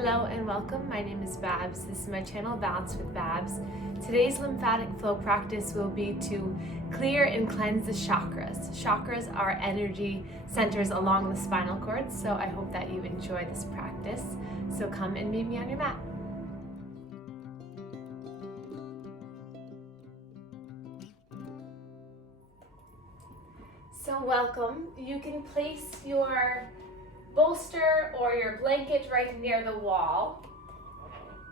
Hello and welcome. My name is Babz. This is my channel, Balance with Babz. Today's lymphatic flow practice will be to clear and cleanse the chakras. Chakras are energy centers along the spinal cord, so I hope that you enjoy this practice. So come and meet me on your mat. So welcome. You can place your bolster or your blanket right near the wall,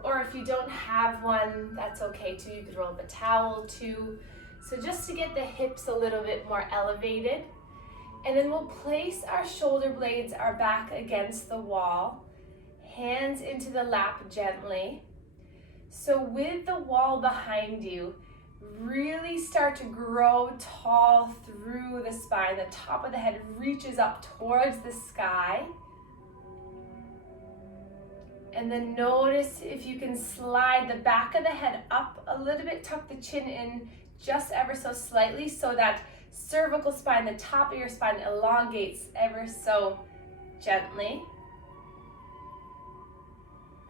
or if you don't have one, that's okay too. You could roll up a towel too. So just to get the hips a little bit more elevated, and then we'll place our shoulder blades, our back against the wall, hands into the lap gently. So with the wall behind you, really start to grow tall through the spine. The top of the head reaches up towards the sky. And then notice if you can slide the back of the head up a little bit, tuck the chin in just ever so slightly so that cervical spine, the top of your spine, elongates ever so gently.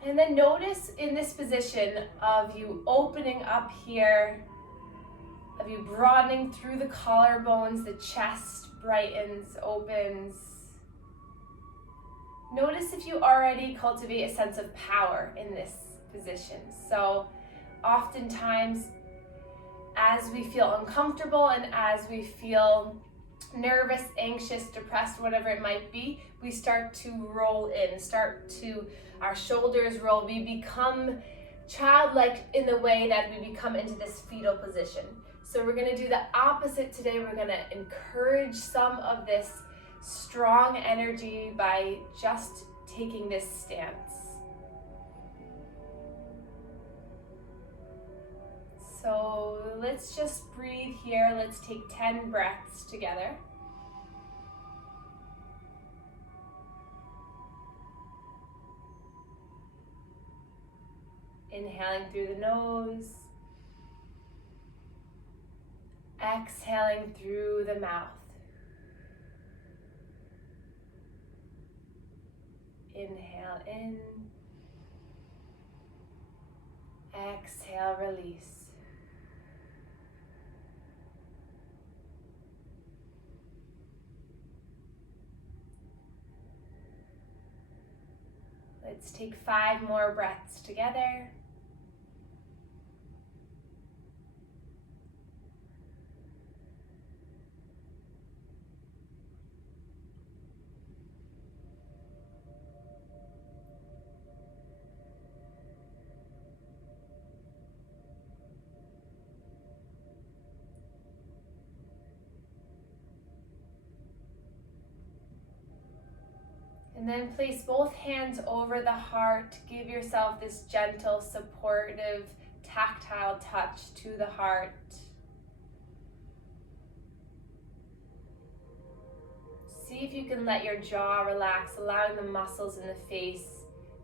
And then notice in this position of you opening up here, of you broadening through the collarbones, the chest brightens, opens. Notice if you already cultivate a sense of power in this position. So oftentimes as we feel uncomfortable and as we feel nervous, anxious, depressed, whatever it might be, we start to roll in, our shoulders roll. We become childlike in the way that we become into this fetal position. So we're going to do the opposite today. We're going to encourage some of this strong energy by just taking this stance. So let's just breathe here. Let's take 10 breaths together. Inhaling through the nose. Exhaling through the mouth. Inhale in. Exhale, release. Let's take 5 more breaths together. And then place both hands over the heart. Give yourself this gentle, supportive, tactile touch to the heart. See if you can let your jaw relax, allowing the muscles in the face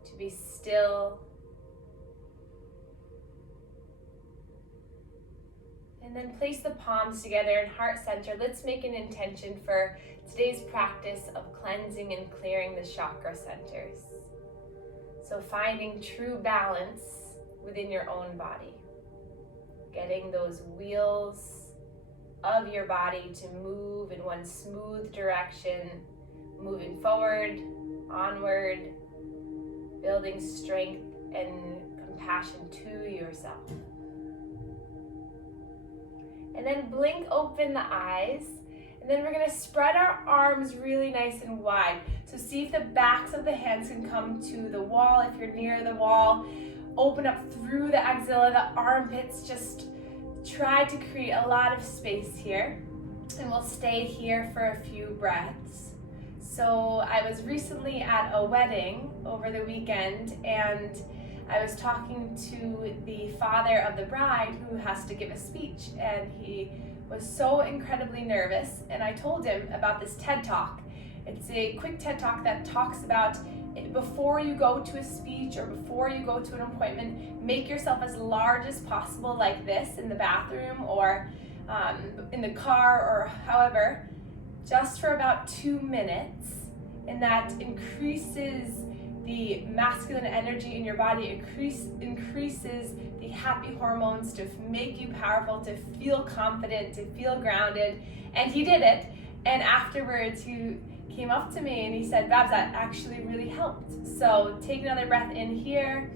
to be still. And then place the palms together in heart center. Let's make an intention for today's practice of cleansing and clearing the chakra centers. So finding true balance within your own body. Getting those wheels of your body to move in one smooth direction. Moving forward, onward, building strength and compassion to yourself. And then blink open the eyes. And then we're going to spread our arms really nice and wide. So see if the backs of the hands can come to the wall. If you're near the wall, open up through the axilla, the armpits. Just try to create a lot of space here. And we'll stay here for a few breaths. So I was recently at a wedding over the weekend, and I was talking to the father of the bride who has to give a speech, and he was so incredibly nervous, and I told him about this TED Talk. It's a quick TED Talk that talks about before you go to a speech or before you go to an appointment, make yourself as large as possible, like this in the bathroom or in the car or however, just for about 2 minutes, and that increases the masculine energy in your body, increases the happy hormones to make you powerful, to feel confident, to feel grounded. And he did it. And afterwards, he came up to me and he said, Babz, that actually really helped. So take another breath in here,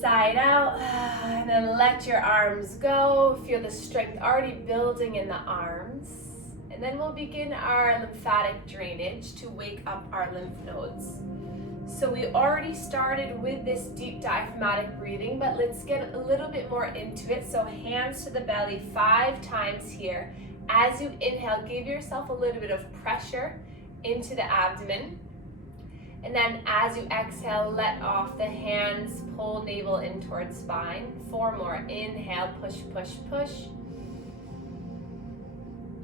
sigh it out, and then let your arms go. Feel the strength already building in the arms. And then we'll begin our lymphatic drainage to wake up our lymph nodes. So we already started with this deep diaphragmatic breathing, but let's get a little bit more into it. So hands to the belly 5 times here. As you inhale, give yourself a little bit of pressure into the abdomen. And then as you exhale, let off the hands, pull navel in towards spine. 4 more. Inhale, push, push, push.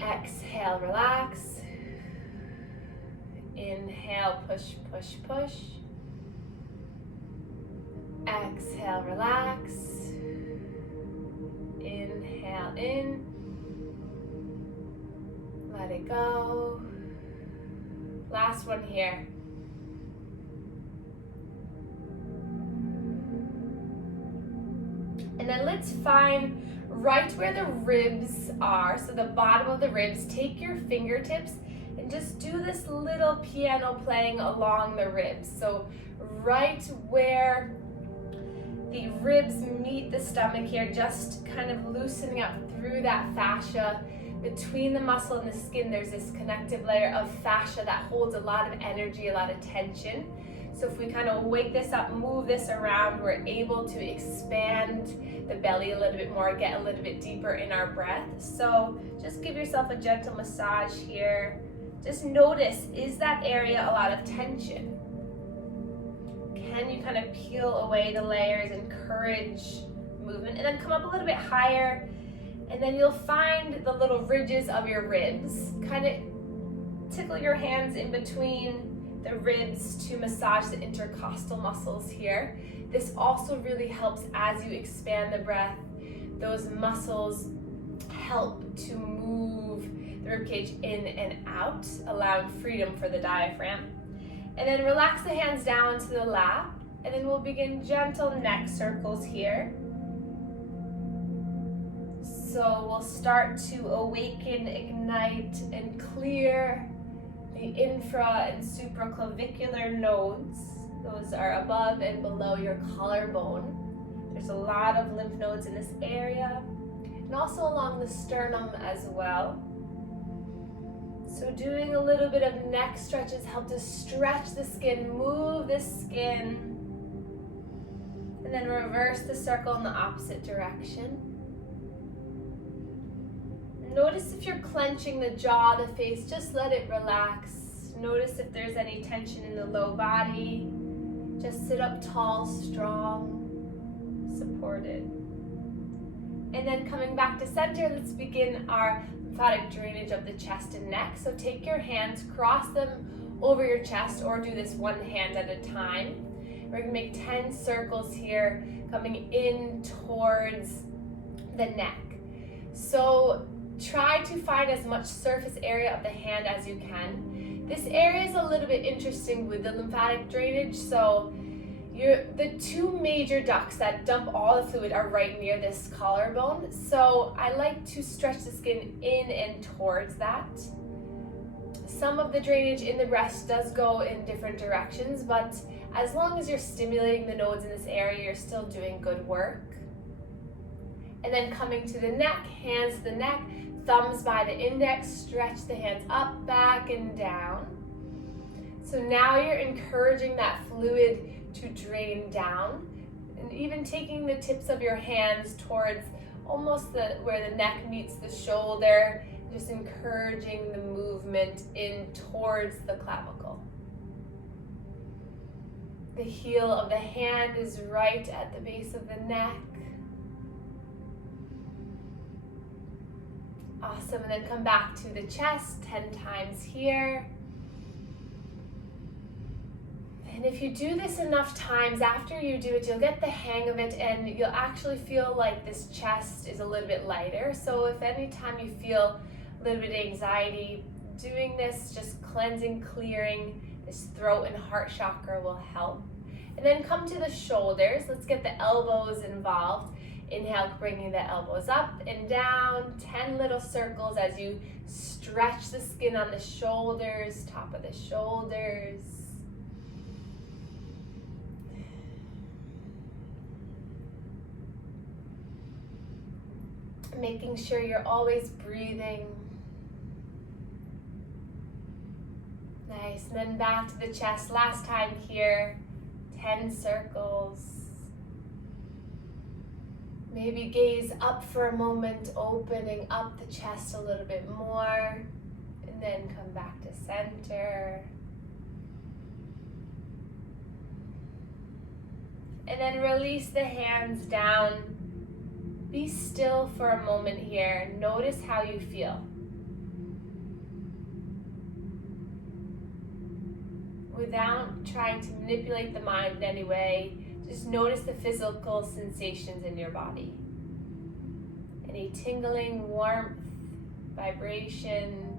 Exhale, relax. Inhale, push, push, push. Exhale, relax. Inhale in. Let it go. Last one here. And then let's find right where the ribs are, so the bottom of the ribs. Take your fingertips and just do this little piano playing along the ribs. So right where the ribs meet the stomach here, just kind of loosening up through that fascia. Between the muscle and the skin, there's this connective layer of fascia that holds a lot of energy, a lot of tension. So if we kind of wake this up, move this around, we're able to expand the belly a little bit more, get a little bit deeper in our breath. So just give yourself a gentle massage here. Just notice, is that area a lot of tension? Can you kind of peel away the layers, encourage movement, and then come up a little bit higher. And then you'll find the little ridges of your ribs. Kind of tickle your hands in between the ribs to massage the intercostal muscles here. This also really helps as you expand the breath. Those muscles help to move the ribcage in and out, allowing freedom for the diaphragm. And then relax the hands down to the lap. And then we'll begin gentle neck circles here. So we'll start to awaken, ignite, and clear the infra and supraclavicular nodes. Those are above and below your collarbone. There's a lot of lymph nodes in this area, and also along the sternum as well. So doing a little bit of neck stretches help to stretch the skin, move the skin, and then reverse the circle in the opposite direction. Notice if you're clenching the jaw, the face, just let it relax. Notice if there's any tension in the low body. Just sit up tall, strong, supported. And then coming back to center, let's begin our lymphatic drainage of the chest and neck. So take your hands, cross them over your chest, or do this one hand at a time. We're gonna make 10 circles here, coming in towards the neck. So try to find as much surface area of the hand as you can. This area is a little bit interesting with the lymphatic drainage. So the 2 major ducts that dump all the fluid are right near this collarbone. So I like to stretch the skin in and towards that. Some of the drainage in the breast does go in different directions, but as long as you're stimulating the nodes in this area, you're still doing good work. And then coming to the neck, hands to the neck, thumbs by the index, stretch the hands up, back, and down. So now you're encouraging that fluid to drain down, and even taking the tips of your hands towards almost where the neck meets the shoulder, just encouraging the movement in towards the clavicle. The heel of the hand is right at the base of the neck. Awesome, and then come back to the chest 10 times here. And if you do this enough times, after you do it, you'll get the hang of it, and you'll actually feel like this chest is a little bit lighter. So if anytime you feel a little bit of anxiety, doing this, just cleansing, clearing, This throat and heart chakra will help. And then come to the shoulders. Let's get the elbows involved. Inhale, bringing the elbows up and down. 10 little circles as you stretch the skin on the shoulders, top of the shoulders. Making sure you're always breathing. Nice. And then back to the chest. Last time here. 10 circles. Maybe gaze up for a moment, opening up the chest a little bit more. And then come back to center. And then release the hands down. Be still for a moment here. Notice how you feel. Without trying to manipulate the mind in any way, just notice the physical sensations in your body. Any tingling, warmth, vibration,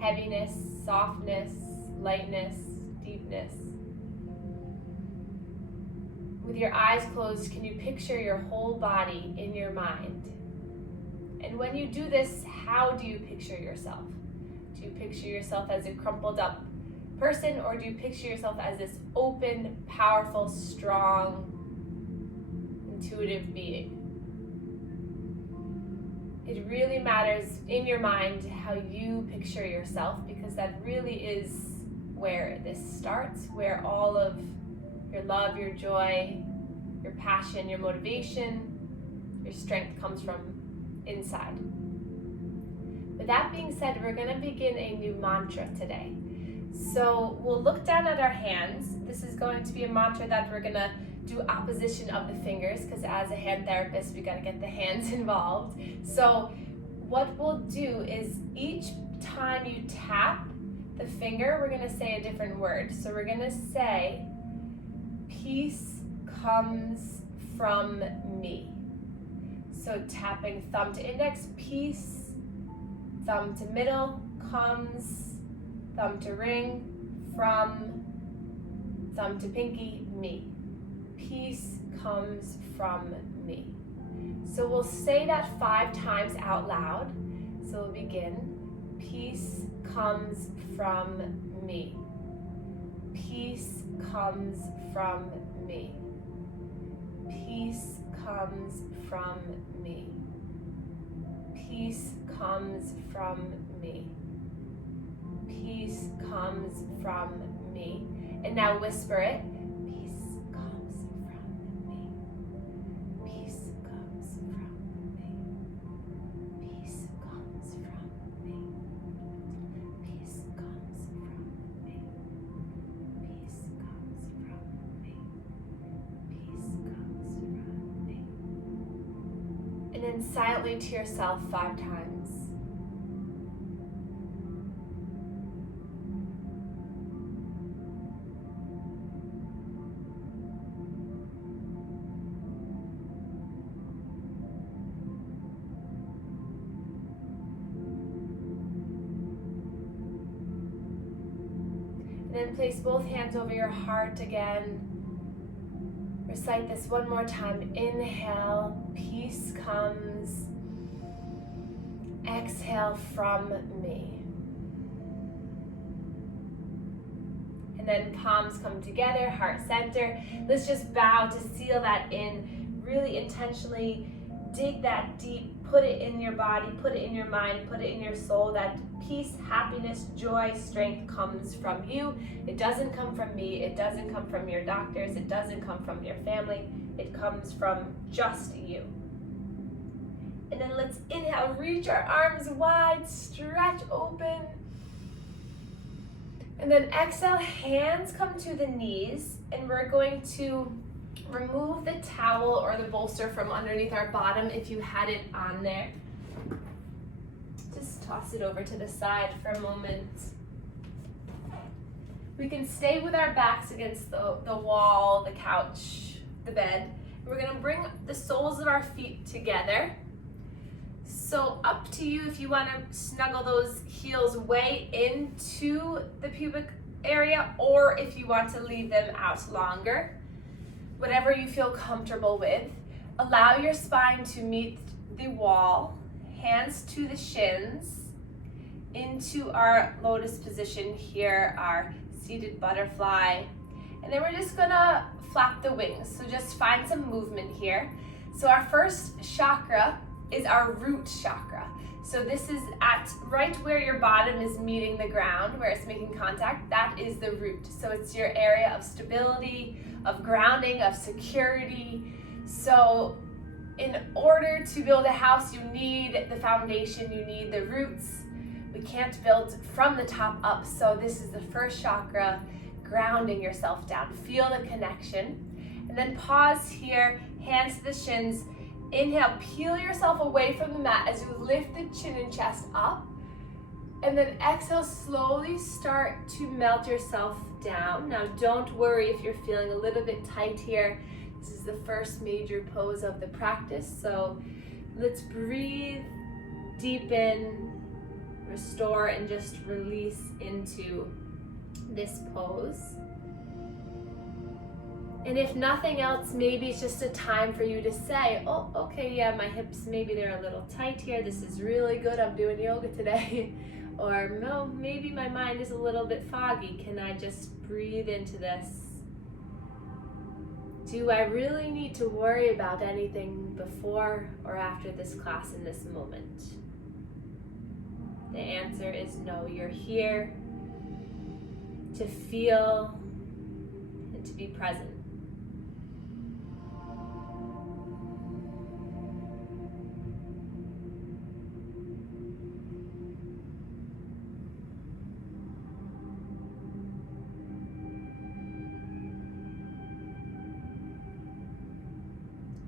heaviness, softness, lightness, deepness. With your eyes closed, can you picture your whole body in your mind? And when you do this, how do you picture yourself? Do you picture yourself as a crumpled up person, or do you picture yourself as this open, powerful, strong, intuitive being? It really matters in your mind how you picture yourself, because that really is where this starts, where all of your love, your joy, your passion, your motivation, your strength comes from inside. With that being said, we're going to begin a new mantra today. So we'll look down at our hands. This is going to be a mantra that we're going to do opposition of the fingers, because as a hand therapist, we got to get the hands involved. So what we'll do is each time you tap the finger, we're going to say a different word. So we're going to say, peace comes from me. So tapping thumb to index, peace, thumb to middle, comes, thumb to ring, from, thumb to pinky, me. Peace comes from me. So we'll say that 5 times out loud. So we'll begin. Peace comes from me. Peace comes from me. Peace comes from me. Peace comes from me. Peace comes from me. And now whisper it. Peace comes from me. Peace comes from me. Peace comes from me. Peace comes from me. Peace comes from me. Peace comes from me. And then silently to yourself 5 times. And then place both hands over your heart again. Recite this one more time. Inhale, peace comes. Exhale, from me. And then palms come together, heart center. Let's just bow to seal that in. Really intentionally dig that deep. Put it in your body, put it in your mind, put it in your soul. That peace, happiness, joy, strength comes from you. It doesn't come from me. It doesn't come from your doctors. It doesn't come from your family. It comes from just you. And then let's inhale, reach our arms wide, stretch open. And then exhale, hands come to the knees, and we're going to remove the towel or the bolster from underneath our bottom if you had it on there. Just toss it over to the side for a moment. We can stay with our backs against the wall, the couch, the bed. We're going to bring the soles of our feet together. So up to you if you want to snuggle those heels way into the pubic area, or if you want to leave them out longer, whatever you feel comfortable with. Allow your spine to meet the wall, hands to the shins, into our lotus position here, our seated butterfly. And then we're just gonna flap the wings. So just find some movement here. So our first chakra is our root chakra. So this is at right where your bottom is meeting the ground, where it's making contact. That is the root. So it's your area of stability, of grounding, of security. So in order to build a house, you need the foundation, you need the roots. We can't build from the top up. So this is the first chakra, grounding yourself down. Feel the connection. And then pause here, hands to the shins. Inhale, peel yourself away from the mat as you lift the chin and chest up. And then exhale, slowly start to melt yourself down. Now don't worry if you're feeling a little bit tight here. This is the first major pose of the practice. So let's breathe, deepen, restore, and just release into this pose. And if nothing else, maybe it's just a time for you to say, oh, okay, yeah, my hips, maybe they're a little tight here. This is really good. I'm doing yoga today. Or no, maybe my mind is a little bit foggy. Can I just breathe into this? Do I really need to worry about anything before or after this class in this moment? The answer is no. You're here to feel and to be present.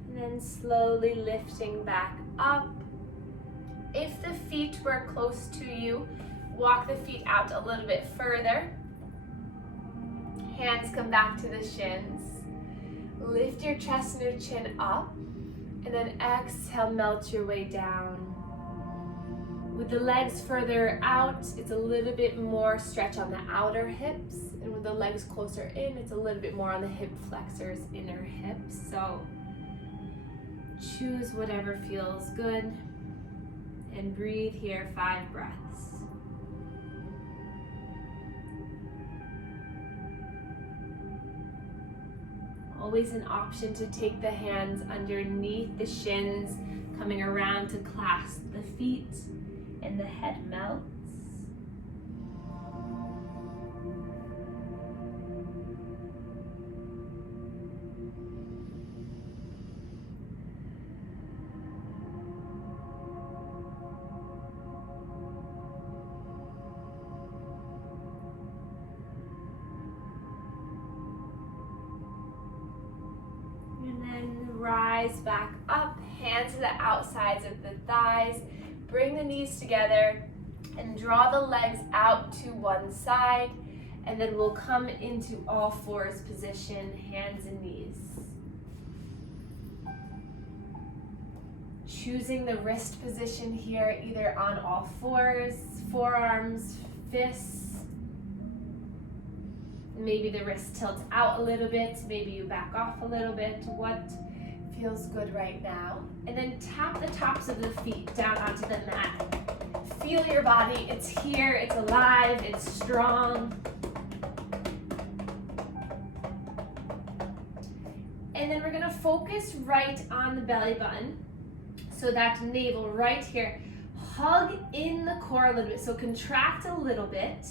And then slowly lifting back up. If the feet were close to you, walk the feet out a little bit further. Hands come back to the shins. Lift your chest and your chin up. And then exhale, melt your way down. With the legs further out, it's a little bit more stretch on the outer hips. And with the legs closer in, it's a little bit more on the hip flexors, inner hips. So choose whatever feels good. And breathe here 5 breaths. Always an option to take the hands underneath the shins, coming around to clasp the feet, and the head melts. Rise back up, hands to the outsides of the thighs. Bring the knees together and draw the legs out to one side. And then we'll come into all fours position, hands and knees. Choosing the wrist position here, either on all fours, forearms, fists. Maybe the wrist tilts out a little bit, maybe you back off a little bit. What feels good right now? And then tap the tops of the feet down onto the mat. Feel your body, it's here, it's alive, it's strong. And then we're gonna focus right on the belly button. So that navel right here. Hug in the core a little bit, so contract a little bit.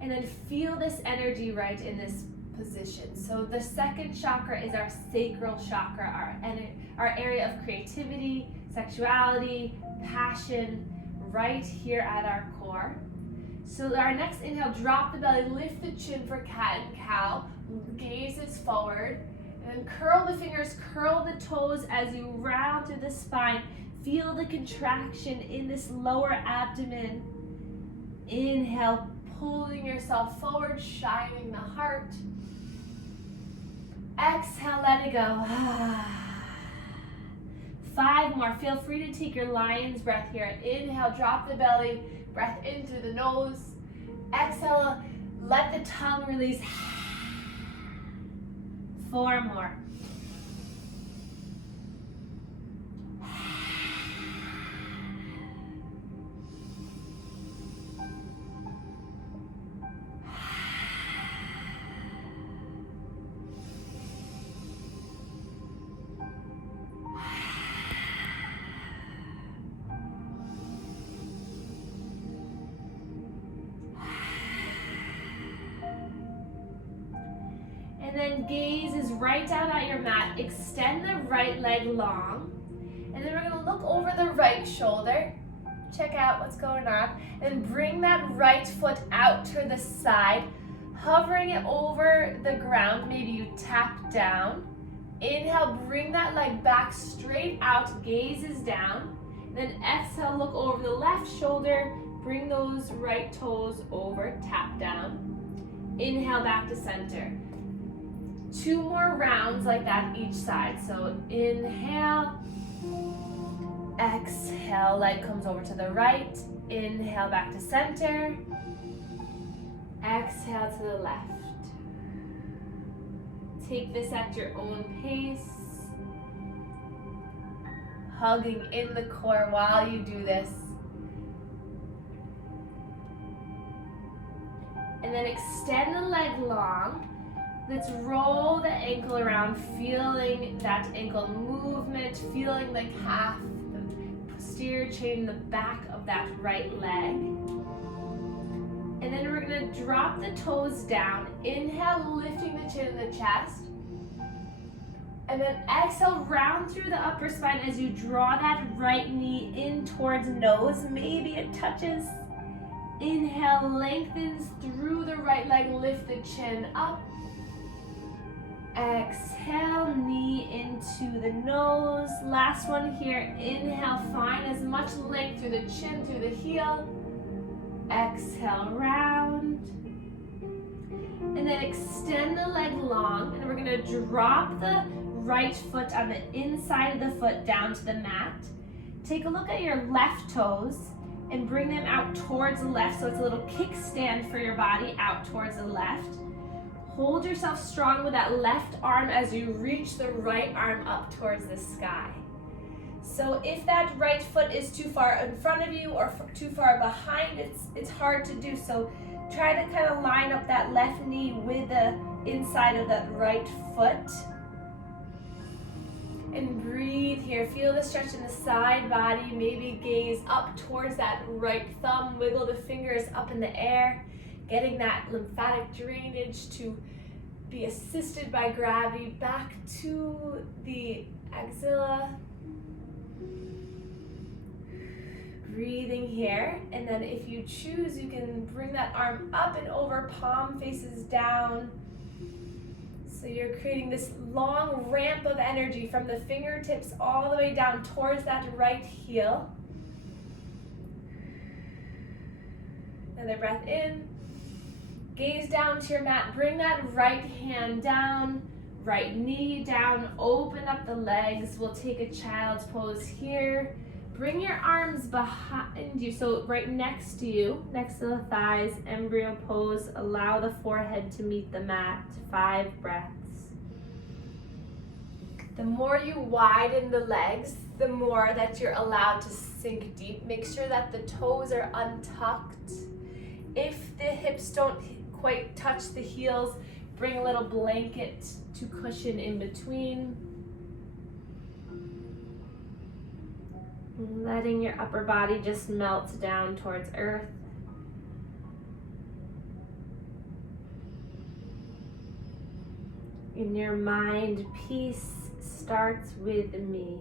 And then feel this energy right in this position. So the second chakra is our sacral chakra, our area of creativity, sexuality, passion, right here at our core. So our next inhale, drop the belly, lift the chin for cat and cow, gazes forward, and then curl the fingers, curl the toes as you round through the spine. Feel the contraction in this lower abdomen. Inhale, pulling yourself forward, shining the heart. Exhale, let it go. 5 more. Feel free to take your lion's breath here. Inhale, drop the belly, breath in through the nose. Exhale, Let the tongue release. 4 more. And then gaze is right down at your mat. Extend the right leg long. And then we're going to look over the right shoulder. Check out what's going on. And bring that right foot out to the side. Hovering it over the ground. Maybe you tap down. Inhale, bring that leg back straight out. Gaze is down. Then exhale, look over the left shoulder. Bring those right toes over. Tap down. Inhale, back to center. 2 more rounds like that each side. So inhale, exhale, leg comes over to the right. Inhale, back to center. Exhale to the left. Take this at your own pace. Hugging in the core while you do this. And then extend the leg long. Let's roll the ankle around, feeling that ankle movement, feeling the calf, the posterior chain, the back of that right leg. And then we're going to drop the toes down. Inhale, lifting the chin and the chest. And then exhale, round through the upper spine as you draw that right knee in towards nose. Maybe it touches. Inhale, lengthens through the right leg, lift the chin up. Exhale, knee into the nose. Last one here. Inhale, find as much length through the chin, through the heel. Exhale, round. And then extend the leg long. And we're going to drop the right foot on the inside of the foot down to the mat. Take a look at your left toes and bring them out towards the left. So it's a little kickstand for your body out towards the left. Hold yourself strong with that left arm as you reach the right arm up towards the sky. So if that right foot is too far in front of you or too far behind, it's hard to do. So try to kind of line up that left knee with the inside of that right foot. And breathe here. Feel the stretch in the side body. Maybe gaze up towards that right thumb. Wiggle the fingers up in the air. Getting that lymphatic drainage to be assisted by gravity back to the axilla. Breathing here, and then if you choose, you can bring that arm up and over, palm faces down. So you're creating this long ramp of energy from the fingertips all the way down towards that right heel. Another breath in. Gaze down to your mat. Bring that right hand down, right knee down. Open up the legs. We'll take a child's pose here. Bring your arms behind you, so right next to you, next to the thighs, embryo pose. Allow the forehead to meet the mat. 5 breaths. The more you widen the legs, the more that you're allowed to sink deep. Make sure that the toes are untucked. If the hips don't quite touch the heels, bring a little blanket to cushion in between. Letting your upper body just melt down towards earth. In your mind, peace starts with me.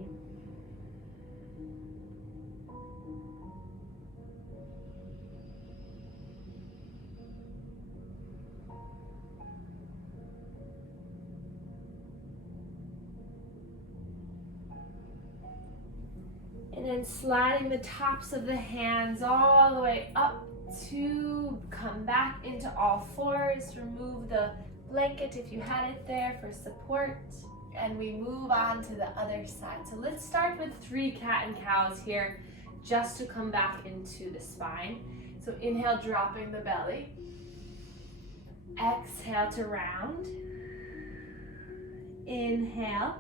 And then sliding the tops of the hands all the way up to come back into all fours. Remove the blanket if you had it there for support. And we move on to the other side. So let's start with 3 cat and cows here, just to come back into the spine. So inhale, dropping the belly. Exhale to round. Inhale.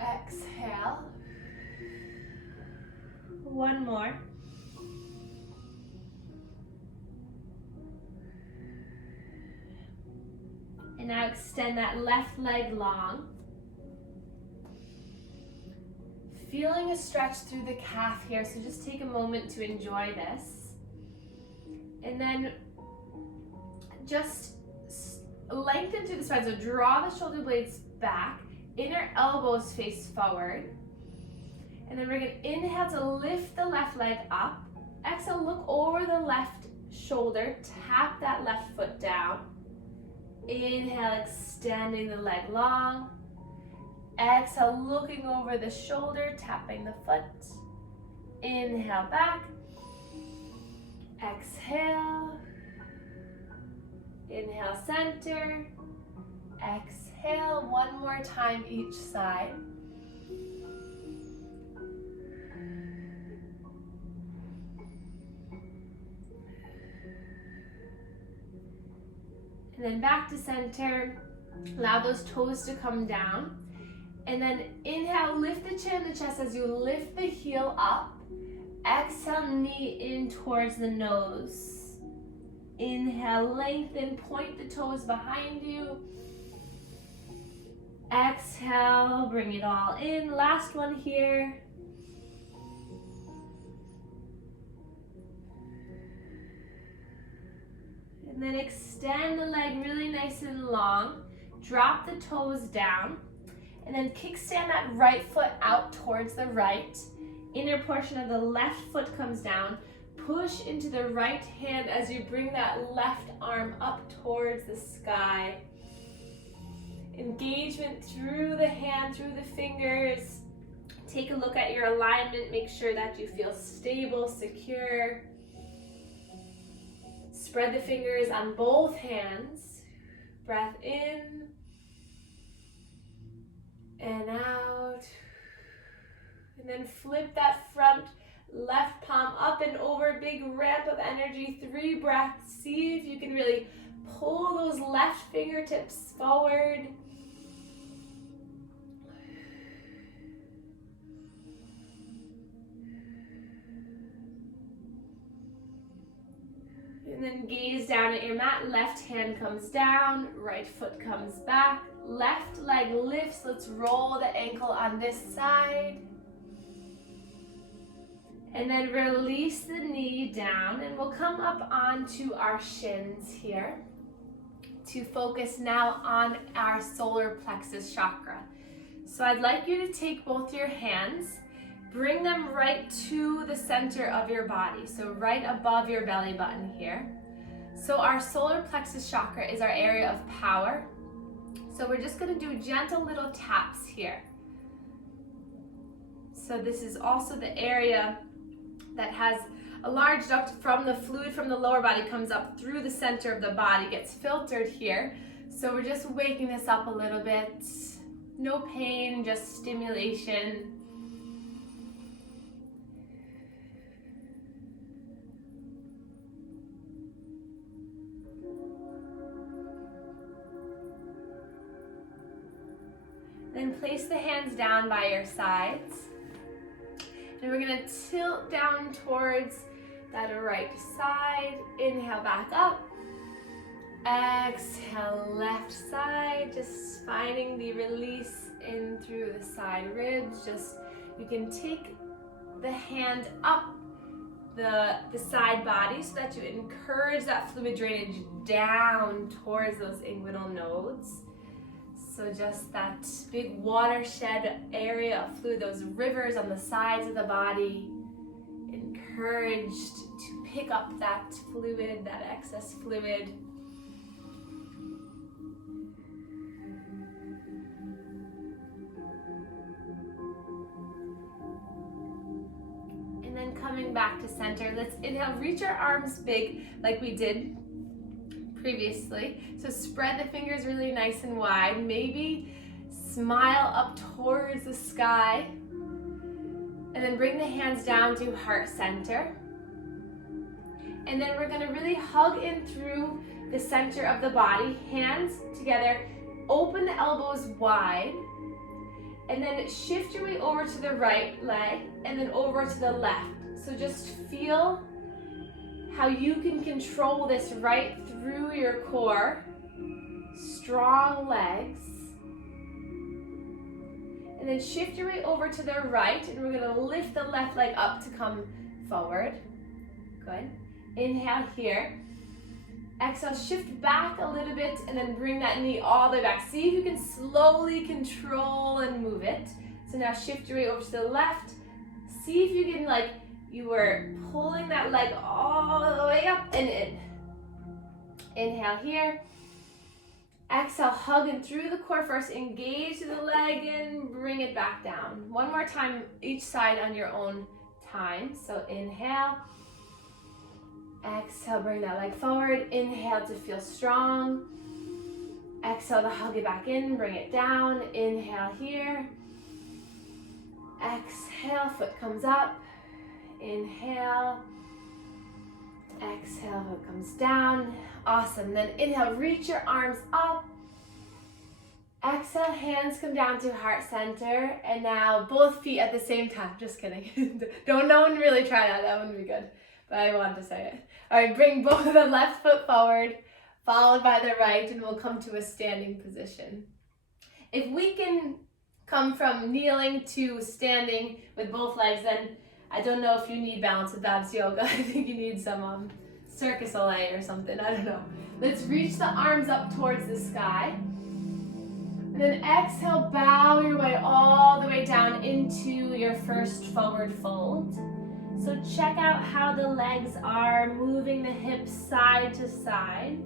Exhale. One more. And now extend that left leg long. Feeling a stretch through the calf here, so just take a moment to enjoy this. And then just lengthen through the spine, so draw the shoulder blades back, inner elbows face forward. And then we're going to inhale to lift the left leg up. Exhale, look over the left shoulder, tap that left foot down. Inhale, extending the leg long. Exhale, looking over the shoulder, tapping the foot. Inhale back. Exhale. Inhale, center. Exhale, one more time each side. And then back to center. Allow those toes to come down. And then inhale, lift the chin and the chest as you lift the heel up. Exhale, knee in towards the nose. Inhale, lengthen, point the toes behind you. Exhale, bring it all in. Last one here. And then extend the leg really nice and long. Drop the toes down. And then kickstand that right foot out towards the right. Inner portion of the left foot comes down. Push into the right hand as you bring that left arm up towards the sky. Engagement through the hand, through the fingers. Take a look at your alignment. Make sure that you feel stable, secure. Spread the fingers on both hands. Breath in. And out. And then flip that front left palm up and over, big ramp of energy, 3 breaths. See if you can really pull those left fingertips forward. And then gaze down at your mat. Left hand comes down, right foot comes back. Left leg lifts. Let's roll the ankle on this side. And then release the knee down, and we'll come up onto our shins here to focus now on our solar plexus chakra. So I'd like you to take both your hands, bring them right to the center of your body, so right above your belly button here. So our solar plexus chakra is our area of power. So we're just going to do gentle little taps here. So this is also the area that has a large duct from the fluid from the lower body comes up through the center of the body, gets filtered here. So we're just waking this up a little bit. No pain, just stimulation. Then place the hands down by your sides. And we're gonna tilt down towards that right side. Inhale back up. Exhale, left side. Just finding the release in through the side ribs. Just, you can take the hand up the side body so that you encourage that fluid drainage down towards those inguinal nodes. So just that big watershed area of fluid, those rivers on the sides of the body, encouraged to pick up that fluid, that excess fluid. And then coming back to center, let's inhale, reach our arms big like we did previously. So spread the fingers really nice and wide. Maybe smile up towards the sky. And then bring the hands down to heart center. And then we're gonna really hug in through the center of the body, hands together, open the elbows wide, and then shift your way over to the right leg and then over to the left. So just feel how you can control this right through your core. Strong legs. And then shift your way over to the right, and we're gonna lift the left leg up to come forward. Good. Inhale here. Exhale, shift back a little bit, and then bring that knee all the way back. See if you can slowly control and move it. So now shift your way over to the left. See if you can, like you were pulling that leg all the way up and in. Inhale here. Exhale, hug in through the core first. Engage the leg and bring it back down. One more time, each side on your own time. So inhale. Exhale, bring that leg forward. Inhale to feel strong. Exhale to hug it back in, bring it down. Inhale here. Exhale, foot comes up. Inhale. Exhale, foot comes down. Awesome. Then inhale, reach your arms up. Exhale, hands come down to heart center. And now both feet at the same time. Just kidding. Don't no one really try that. That wouldn't be good. But I wanted to say it. All right, bring both of the left foot forward, followed by the right, and we'll come to a standing position. If we can come from kneeling to standing with both legs, then I don't know if you need balance with Babz yoga. I think you need some Circus Olay or something. I don't know. Let's reach the arms up towards the sky. And then exhale, bow your way all the way down into your first forward fold. So check out how the legs are moving the hips side to side.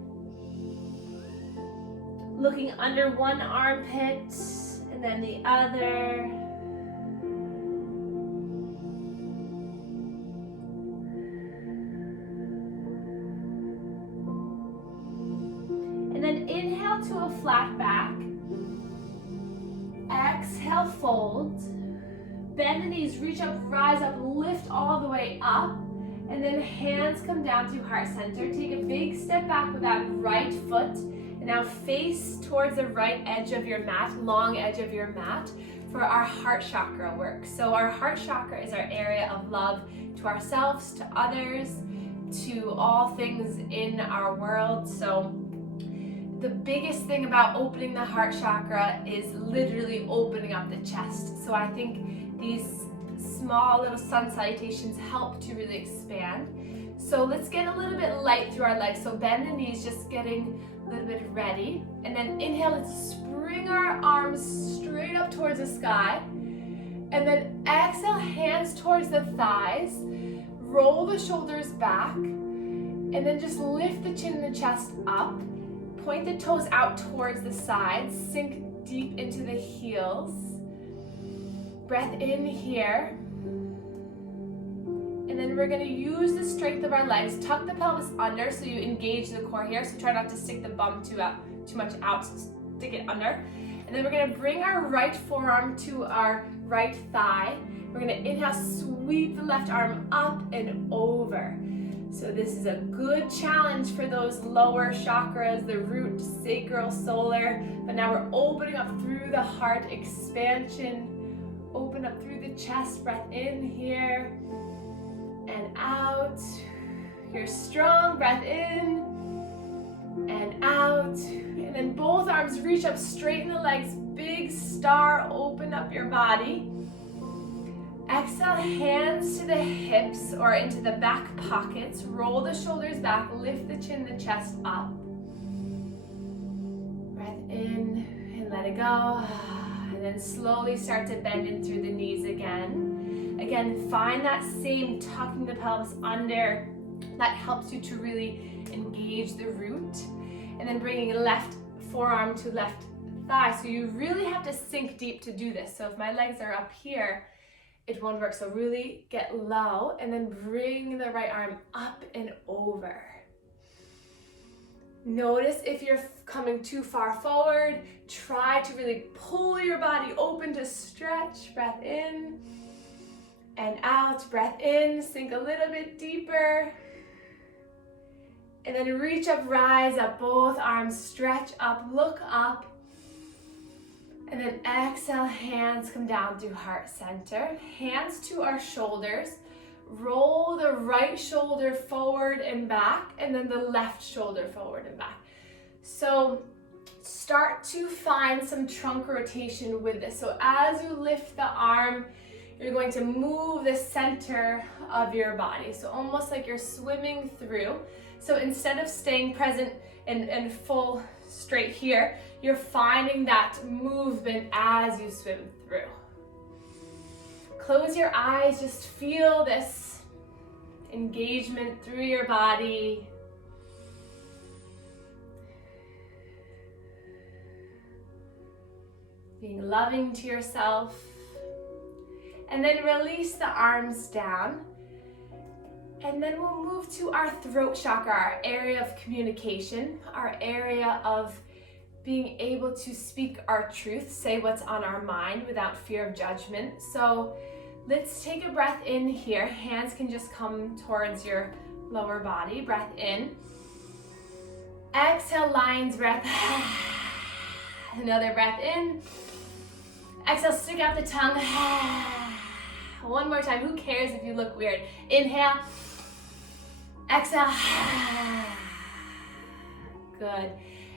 Looking under one armpit and then the other. And then inhale to a flat back. Exhale, fold. Bend the knees, reach up, rise up, lift all the way up, and then hands come down to heart center. Take a big step back with that right foot, and now face towards the right edge of your mat, long edge of your mat, for our heart chakra work. So our heart chakra is our area of love to ourselves, to others, to all things in our world. So the biggest thing about opening the heart chakra is literally opening up the chest. So I think these small little sun salutations help to really expand. So let's get a little bit light through our legs. So bend the knees, just getting a little bit ready. And then inhale, let's spring our arms straight up towards the sky. And then exhale, hands towards the thighs. Roll the shoulders back. And then just lift the chin and the chest up. Point the toes out towards the sides. Sink deep into the heels. Breath in here. And then we're going to use the strength of our legs. Tuck the pelvis under so you engage the core here. So try not to stick the bum too much out. Stick it under. And then we're going to bring our right forearm to our right thigh. We're going to inhale, sweep the left arm up and over. So this is a good challenge for those lower chakras, the root, sacral, solar. But now we're opening up through the heart, expansion. Open up through the chest, breath in here and out. You're strong, breath in and out. And then both arms reach up, straighten the legs, big star, open up your body. Exhale, hands to the hips or into the back pockets. Roll the shoulders back, lift the chin, the chest up. Breath in and let it go. And then slowly start to bend in through the knees again. Again, find that same tucking the pelvis under. That helps you to really engage the root. And then bringing left forearm to left thigh. So you really have to sink deep to do this. So if my legs are up here, it won't work. So really get low and then bring the right arm up and over. Notice if you're coming too far forward, try to really pull your body open to stretch. Breath in and out, breath in, sink a little bit deeper. And then reach up, rise up, both arms stretch up, look up. And then exhale, hands come down through heart center. Hands to our shoulders. Roll the right shoulder forward and back, and then the left shoulder forward and back. So start to find some trunk rotation with this. So as you lift the arm, you're going to move the center of your body. So almost like you're swimming through. So instead of staying present and full straight here, you're finding that movement as you swim through. Close your eyes, just feel this engagement through your body. Being loving to yourself. And then release the arms down. And then we'll move to our throat chakra, our area of communication, our area of being able to speak our truth, say what's on our mind without fear of judgment. So let's take a breath in here. Hands can just come towards your lower body. Breath in. Exhale, lion's breath. Another breath in. Exhale, stick out the tongue. One more time. Who cares if you look weird? Inhale. Exhale. Good.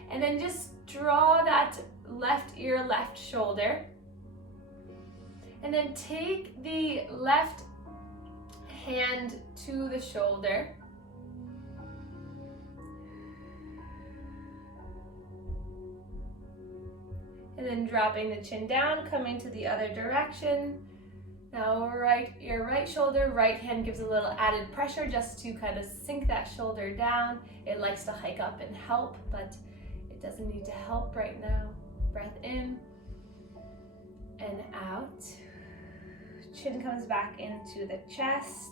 And then just draw that left ear, left shoulder. And then take the left hand to the shoulder. And then dropping the chin down, coming to the other direction. Now your right shoulder, right hand gives a little added pressure just to kind of sink that shoulder down. It likes to hike up and help, but it doesn't need to help right now. Breath in and out. Chin comes back into the chest.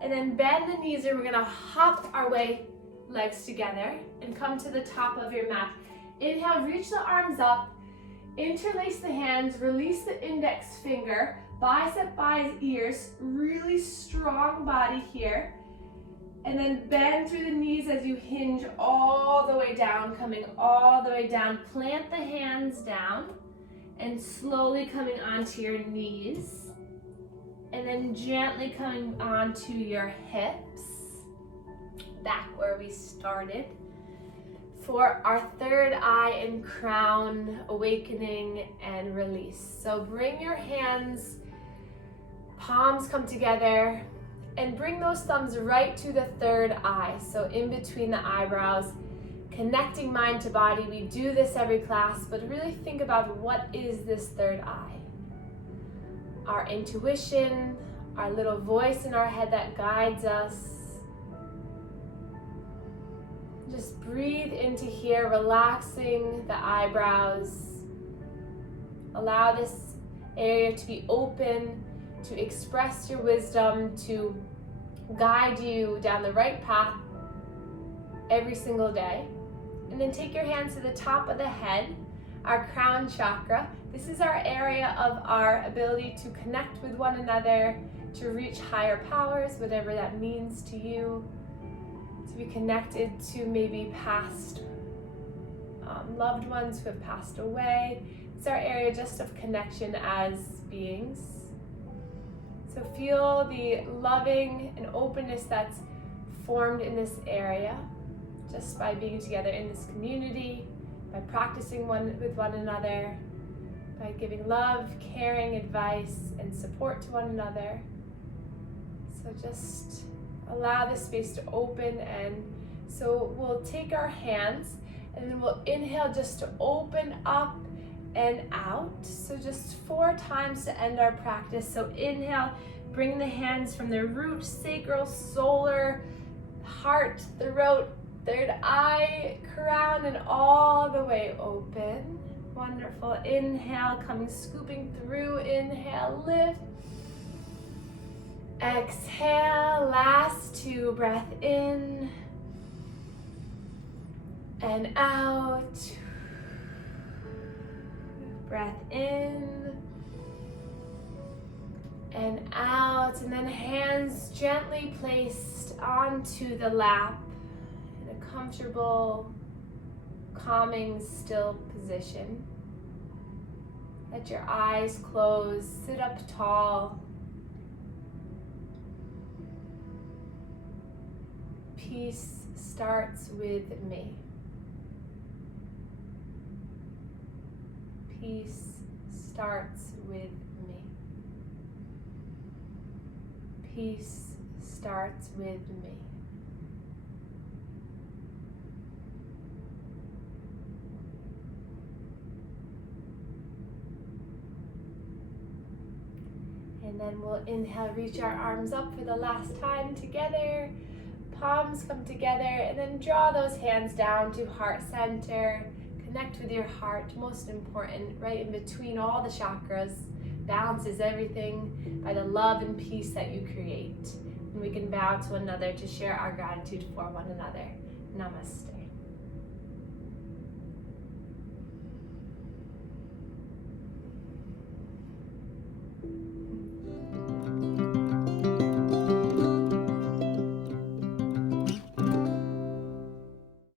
And then bend the knees, and we're gonna hop our way, legs together, and come to the top of your mat. Inhale, reach the arms up, interlace the hands, release the index finger, bicep by ears, really strong body here. And then bend through the knees as you hinge all the way down, coming all the way down. Plant the hands down and slowly coming onto your knees. And then gently coming onto your hips, back where we started, for our third eye and crown awakening and release. So bring your hands, palms come together, and bring those thumbs right to the third eye. So in between the eyebrows, connecting mind to body. We do this every class, but really think about what is this third eye. Our intuition, our little voice in our head that guides us. Just breathe into here, relaxing the eyebrows. Allow this area to be open, to express your wisdom, to guide you down the right path every single day. And then take your hands to the top of the head, our crown chakra. This is our area of our ability to connect with one another, to reach higher powers, whatever that means to you, to be connected to maybe past loved ones who have passed away. It's our area just of connection as beings. So feel the loving and openness that's formed in this area just by being together in this community, by practicing with one another, by giving love, caring, advice, and support to one another. So just allow this space to open, and so we'll take our hands and then we'll inhale just to open up and out. So just 4 times to end our practice. So inhale, bring the hands from the root, sacral, solar, heart, throat, third eye, crown, and all the way open. Wonderful. Inhale, coming, scooping through. Inhale, lift. Exhale, last 2, breath in and out. Breath in and out, and then hands gently placed onto the lap in a comfortable, calming, still position. Let your eyes close, sit up tall. Peace starts with me. Peace starts with me. Peace starts with me. And then we'll inhale, reach our arms up for the last time together. Palms come together, and then draw those hands down to heart center. Connect with your heart, most important, right in between all the chakras. Balances everything by the love and peace that you create. And we can bow to one another to share our gratitude for one another. Namaste.